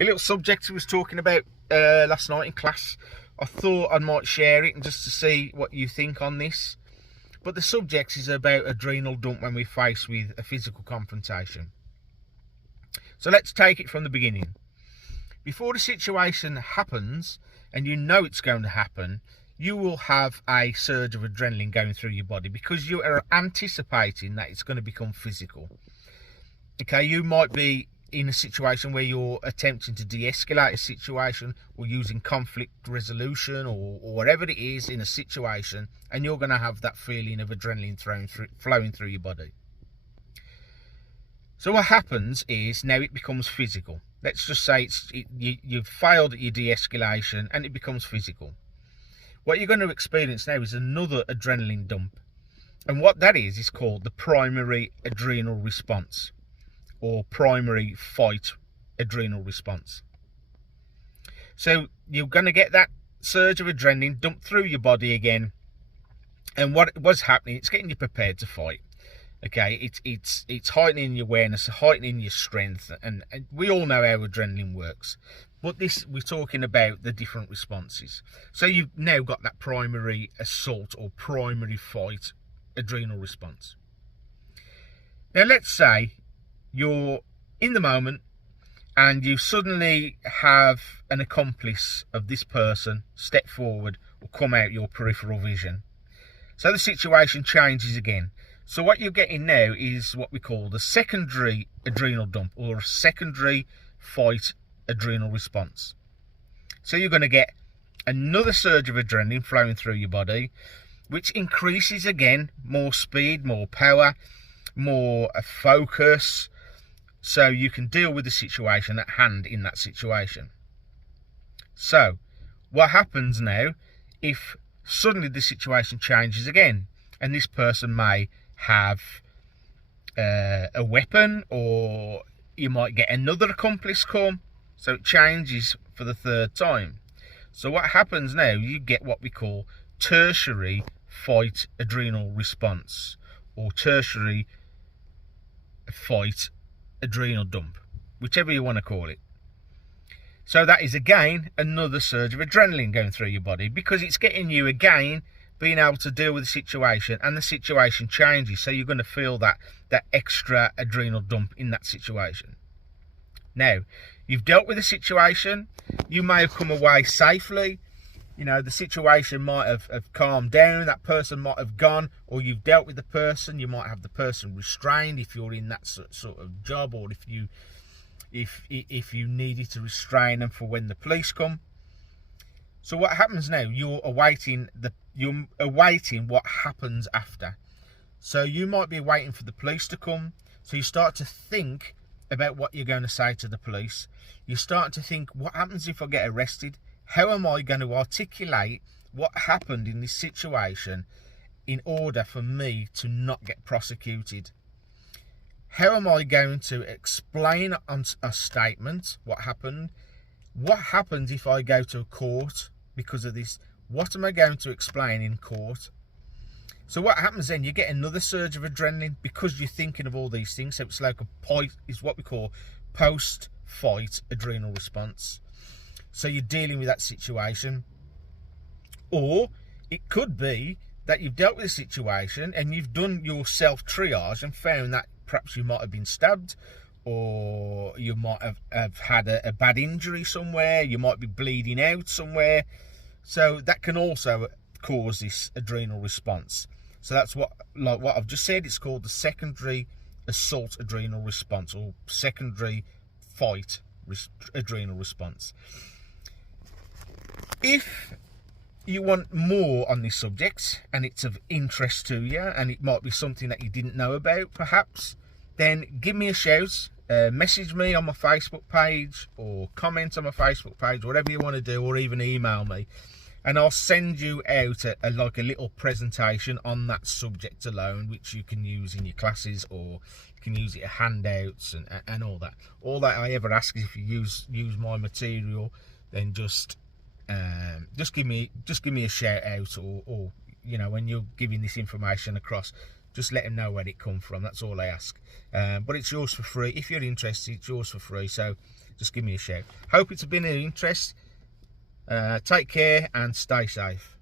A little subject I was talking about last night in class. I thought I might share it and just to see what you think on this. But the subject is about adrenal dump when we're faced with a physical confrontation. So let's take it from the beginning. Before the situation happens, and you know it's going to happen, you will have a surge of adrenaline going through your body because you are anticipating that it's going to become physical. Okay, you might be in a situation where you're attempting to de-escalate a situation or using conflict resolution or whatever it is in a situation, and you're going to have that feeling of adrenaline flowing through your body. So what happens is now it becomes physical. Let's just say you've failed at your de-escalation and it becomes physical. What you're going to experience now is another adrenaline dump. And what that is called the primary adrenal response, or primary fight adrenal response. So you're going to get that surge of adrenaline dumped through your body again. And what was happening, it's getting you prepared to fight. Okay, it's heightening your awareness, heightening your strength, and we all know how adrenaline works. But we're talking about the different responses. So you've now got that primary assault or primary fight adrenal response. Now let's say you're in the moment and you suddenly have an accomplice of this person step forward or come out your peripheral vision. So the situation changes again. So what you're getting now is what we call the secondary adrenal dump, or a secondary fight adrenal response. So you're going to get another surge of adrenaline flowing through your body, which increases again, more speed, more power, more focus, so you can deal with the situation at hand in that situation. So what happens now if suddenly the situation changes again, and this person may have a weapon, or you might get another accomplice come, so it changes for the third time. So what happens now, you get what we call tertiary fight adrenal response, or tertiary fight adrenal dump, whichever you want to call it. So that is again another surge of adrenaline going through your body, because it's getting you again being able to deal with the situation, and the situation changes, so you're going to feel that extra adrenal dump in that situation. Now, you've dealt with the situation, you may have come away safely, you know, the situation might have calmed down, that person might have gone, or you've dealt with the person, you might have the person restrained if you're in that sort of job, or if you needed to restrain them for when the police come. So what happens now, you're awaiting what happens after. So you might be waiting for the police to come, so you start to think about what you're going to say to the police. You start to think, what happens if I get arrested? How am I going to articulate what happened in this situation in order for me to not get prosecuted? How am I going to explain on a statement what happened? What happens if I go to a court because of this? What am I going to explain in court? So what happens then, you get another surge of adrenaline because you're thinking of all these things. So it's like is what we call post-fight adrenal response. So you're dealing with that situation. Or it could be that you've dealt with the situation and you've done your self-triage and found that perhaps you might have been stabbed, or you might have had a bad injury somewhere, you might be bleeding out somewhere. So that can also cause this adrenal response. So that's what I've just said, it's called the secondary assault adrenal response, or secondary fight adrenal response. If you want more on this subject and it's of interest to you, and it might be something that you didn't know about perhaps, then give me a shout. Message me on my Facebook page, or comment on my Facebook page, whatever you want to do, or even email me, and I'll send you out a little presentation on that subject alone, which you can use in your classes, or you can use it as handouts and all that. All that I ever ask is, if you use my material, then just give me a shout out, or you know, when you're giving this information across, just let them know where it come from. That's all I ask. But it's yours for free. If you're interested, it's yours for free. So just give me a shout. Hope it's been of interest. Take care and stay safe.